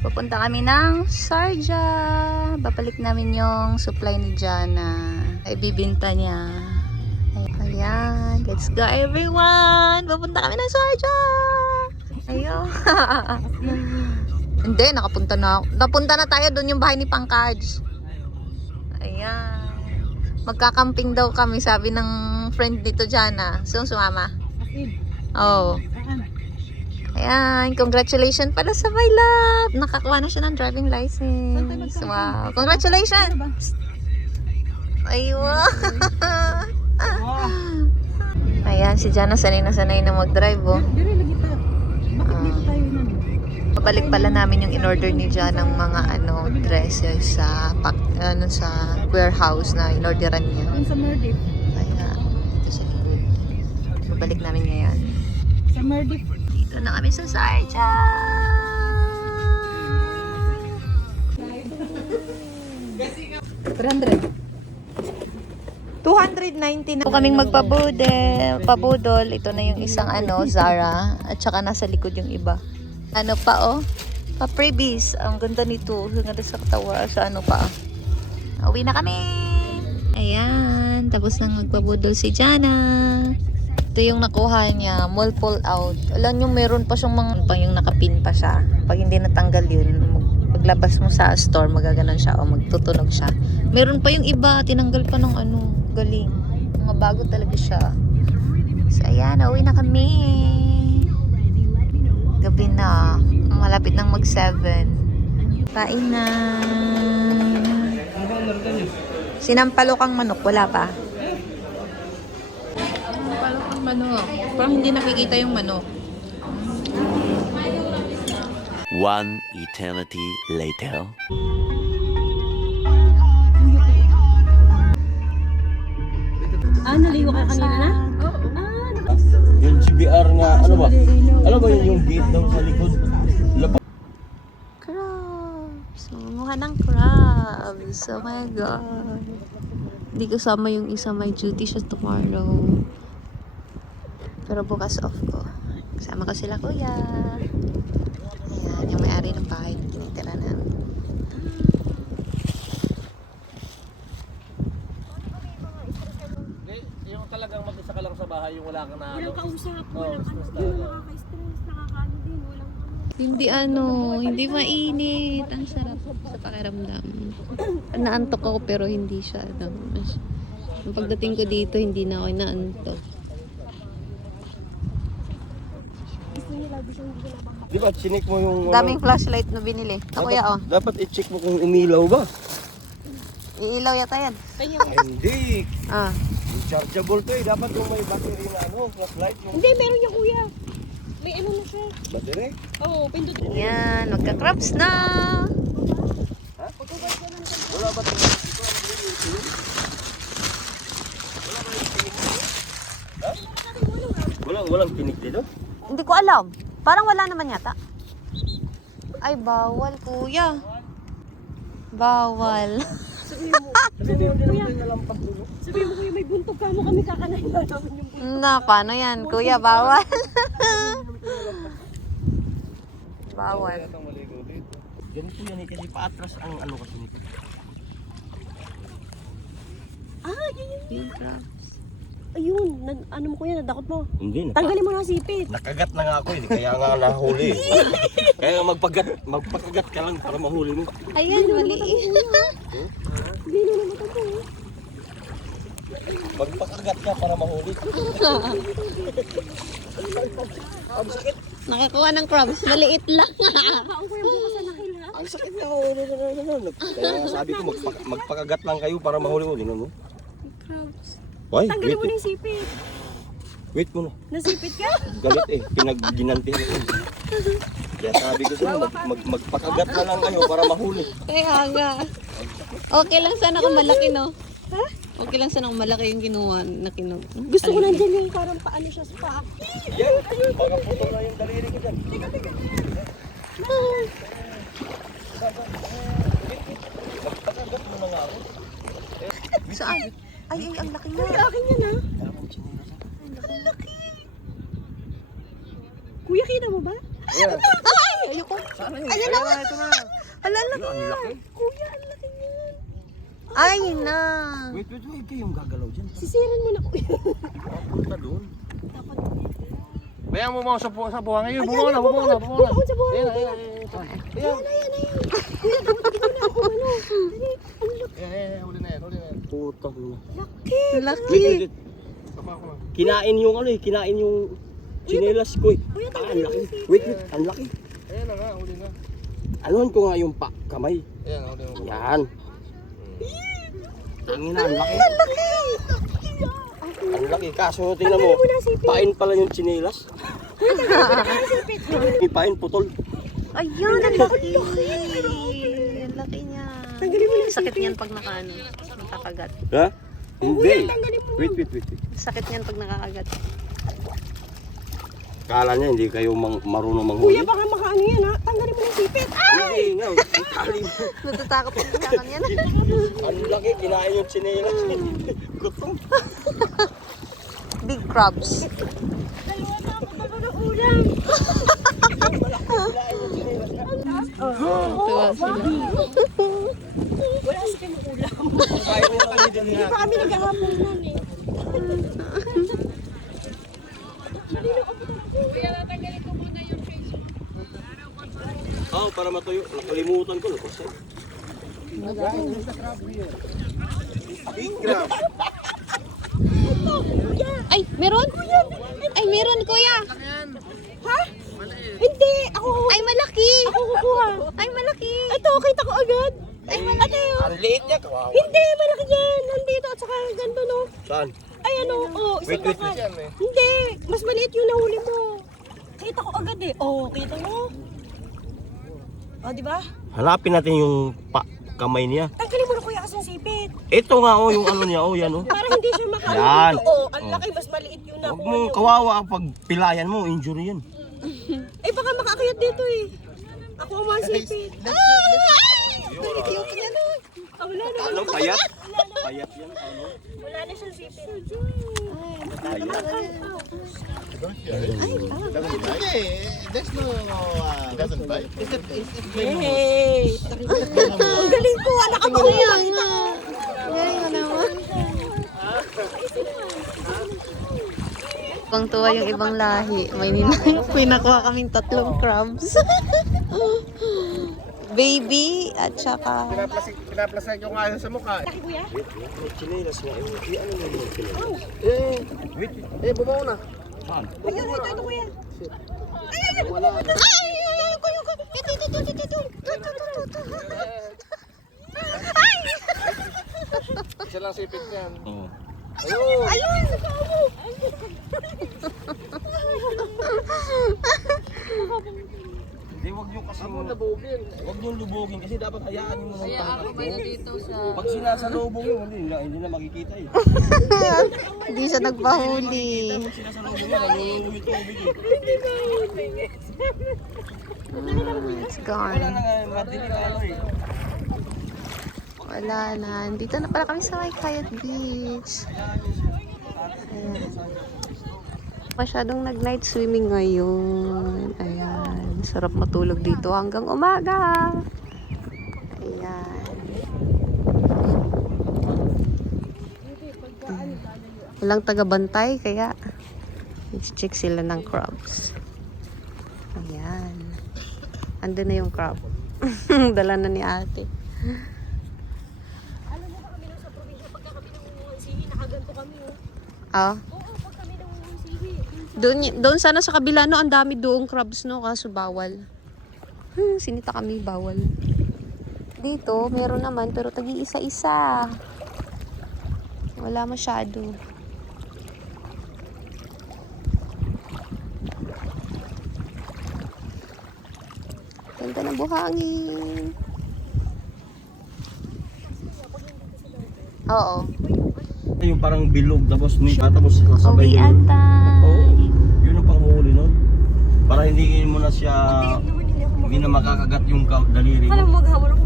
Pupunta kami ng Sarja. Babalik namin yung supply ni Jana. Ay, bibinta niya. Ayan. Let's go everyone! Pupunta kami ng Sarja! Ayun. Hindi, nakapunta na. Napunta na tayo doon yung bahay ni Pangkaj. Ayan. Magkakamping daw kami, sabi ng friend dito, Jana. So, sumama. Oh. Ayan, congratulations pala sa my love. Nakakuha na siya ng driving license. Wow. Congratulations! Ay, wow. Ayan, si Jana sanay na sanay na mag-drive, oh. Dire lagi ta. Bakit dito tayo nan? Pabalik pala namin yung in-order ni Jan ng mga ano, dresses sa pak, ano, sa warehouse na in-orderan niya. Yung sa Merdip. Kaya, ito sa likod. Pabalik namin ngayon. Sa Merdip. Dito na kami sa Sarja! Brandred. 290 na po kaming magpabudol. Pabudol. Ito na yung isang ano, Zara. At saka nasa likod yung iba. Ano pa oh? Pa-freebies. Ang ganda nito. Ang ganda sa katawa. Sa ano pa. Uwi na kami. Ayan. Tapos nang magpabudol si Jana. Ito yung nakuha niya. Mall pull out. Alam nyo, meron pa siyang mga pang yung nakapin pa siya. Pag hindi natanggal yun, paglabas mo sa store, magaganon siya o magtutunog siya. Meron pa yung iba, tinanggal pa ng ano, galing. Mga bago talaga siya. So, ayan, nauwi na kami. Gabi na. Malapit nang mag-7. Kain na. Sinampalo kang manok, wala pa. Manok. Parang hindi nakikita yung manok. One eternity later. Ah, naligo ka kanina na? Oo. Ah. Yung GBR nga, ano ba? Ano ba yun yung gate daw sa likod? Crabs. Mamumuha ng crabs. Oh my God. Hindi kasama yung isa. May duty siya tomorrow. Pero bukas off ko. Kasama ko sila kuya. Ayan, yung may-ari ng bahay na tinitira namin. Yung talagang mag-isa ka lang sa bahay, yung wala kang na Walang kausap, walang ano. Yung nakaka-stress, nakakaano din, walang ano. Hindi ano, hindi mainit. Ang sarap sa pakiramdam. Naantok ako pero hindi siya. Ano, pagdating ko dito, hindi na ako naantok. Gusto niya lagi siyang ginabang Di ba, chinik mo yung... ano, Daming flashlight na binili. Ito kuya oh. Dapat i-check mo kung umilaw ba? Iilaw yata yan. Ay, hindi. Ah. Rechargeable to eh. Dapat yung may battery na ano, flashlight mo. Hindi, meron niya kuya. May ano na siya. Battery? Oo, oh, pindot. Yan, magka-crabs na. Wala ba ito? Ha? Walang, walang tinik dito? Hindi ko alam. Parang wala naman yata. Ay, bawal kuya. Bawal. Kasi hindi hindi naman tayo nalampas dito. Sabi mo kuya, may buntog ka mo kami kakanain na namin yung Na, paano yan? Kuya, bawal. bawal. Ganito yan eh, kasi paatras ang ano kasi nito. Ah, yun yun. Crabs. Ayun, na, ano mo kuya, nadakot mo. Hindi, naka- Tanggalin mo na ang sipit. nakagat na nga ako eh, kaya nga nahuli. kaya magpagat, magpakagat ka lang para mahuli mo. Ayan, maliit. Hindi na naman ito. Magpakagat ka para mahuli. Nakakuha ng crabs. Maliit lang. Kuya nakila. Ang sakit nga oh, no, no, no, no, no. Kaya sabi ko magpa, magpakagat lang kayo para mahuli mo. Tingnan mo. Crabs. Why? Tanggalin Wait, mo na yung sipit. wait mo na. Nasipit ka? Galit eh. Pinagginanti ko. Kaya sabi ko sa'yo, mag, mag, magpakagat na lang kayo para mahuli. Kaya nga. Okay lang sana kung malaki, no? Ha? Okay lang sana kung malaki yung kinuha na kinuha. Gusto ko nandyan yung parang paano siya sa paa. Yan, baka puto na yung daliri ko dyan. Magpakagat mo na nga ako. Saan? Ay, ay, ang laki Ay, nga. akin yan ha. Akong chinila sa Kuya, kita mo ba? Ay, ayoko. Ayan na. Ala, laki Ang niya. laki. Kuya, ang laki niya. Ay, na. Wait, wait, wait. Kayong gagalaw dyan. Sisirin mo na kuya. Punta doon. Bayang mo mo sa, bu- sa buhang. Ayun, bumuha na, bumuha na, bumuha na. Bumaon sa buhang. Ayan, ayan, ayan. Ayan, ayan, ayan. Huli na yan, huli na yan. Puta mo. Laki. Ko. Kinain yung ano eh, kinain yung chinelas ko eh. Ah, ang laki. Wait, wait, ang laki. Ayan na nga, huli na. Anuhan ko nga yung pa, kamay. Ayan, huli na. Yan. Ang ina, ang laki. Ang laki. Kaso tingnan mo, pain pala yung chinelas. May pain putol. Ayun, ang laki. Ang laki niya. Sakit niyan pag nakaano, nakakagat. Ha? Hindi. Wait, wait, wait. wait. Sakit niyan pag nakakagat. Kala niya hindi kayo mang, marunong manghuli. Kuya, baka makaano yan ha. Tanggalin mo ng sipit. Hindi nga, ang tali mo. Natatakot po sa kanya. Ang laki, kinain yung chinelas. Gutom. Big crabs. Dalawa na ako baka ng ulam. Tuwa sila. Wala sa kayo ulam. Hindi pa kami naghahapon nun eh. Oo, para matuyo. Nakalimutan ko. Nakasay. Ay, meron? Ay, meron kuya. Ako Ay, malaki. ako kukuha. Ay, malaki. Ito, kita ko agad. Ay, malaki. Ang liit niya, kawawa. Hindi, malaki yan. Nandito at saka ganito no. Saan? Ay ano, oh, isang Wait, wait, bakal. Yan eh. Hindi, mas maliit yung nahuli mo. Kita ko agad eh. Oh, kita mo. Oh, di ba? Hanapin natin yung pa, kamay niya. Tanggalin mo na kuya kasi sipit. Ito nga oh, yung ano niya, oh, yan oh. Para hindi siya makaano Yan. dito. Oh, ang Oh. laki, mas maliit yung Huwag nakuha mong kawawa pag pilayan mo, injury yan. Eh, baka makakayat dito eh. Ako ang mga sipit. Cute niya no. Ah, wala na. Ano, payat? Payat yan, ano? Wala na siyang sipit. There's no uh, doesn't bite. Hey! Ang galing ko, anak ka ba Kaya nga. Galing mo naman. Ibang tuwa yung ibang lahi. May nin- pinakuha kaming tatlong crabs. Baby at saka pinaplasan yung ngayon sa mukha. Laki kuya? Wait, wait, may chinelas nga. Eh, di ano na yung chinelas? Eh, Wait, eh, bumaw na. Ayun, ito, ito kuya. Ay, ay, ay, kuya, kuya. Ito, ito, ito, ito, ito. Ito, ito, ito, ito. Isa lang sipit yan. Oo. Ayun! Ayun! Hindi, wag nyo kasi Ako nabugin. Wag nyo lubogin kasi dapat hayaan nyo muna dito sa... Pag sinasalubong yun, hindi na, hindi na makikita eh. Hindi siya nagpahuli. Pag sinasalubong yun, nangungulo yung tubig eh. Mm, It's Wala gone. na nga, na ano eh. Wala na. Dito na pala kami sa May Kayat Beach. Masyadong nag-night swimming ngayon. Ayan. Sarap matulog dito hanggang umaga. Ayan. Walang taga-bantay kaya check sila ng crabs. Ayan. Andun na yung crab. Dala na ni ate. Alam mo ba kami nung sa probinsya, pagka kami nangunguhan sihi, nakaganto kami oh. Sihi. Doon, doon sana sa kabila no, ang dami doong crabs no, kaso bawal. Hmm, sinita kami bawal. Dito, meron naman pero tagi isa-isa. Wala masyado. Ganda ng buhangin. Oo. Yung parang bilog, tapos ni tapos kasabay Uwi yun. ata. Oo, yun ang panghuli nun. Para hindi mo na siya, hindi na makakagat yung daliri Alam mo. maghawal ako.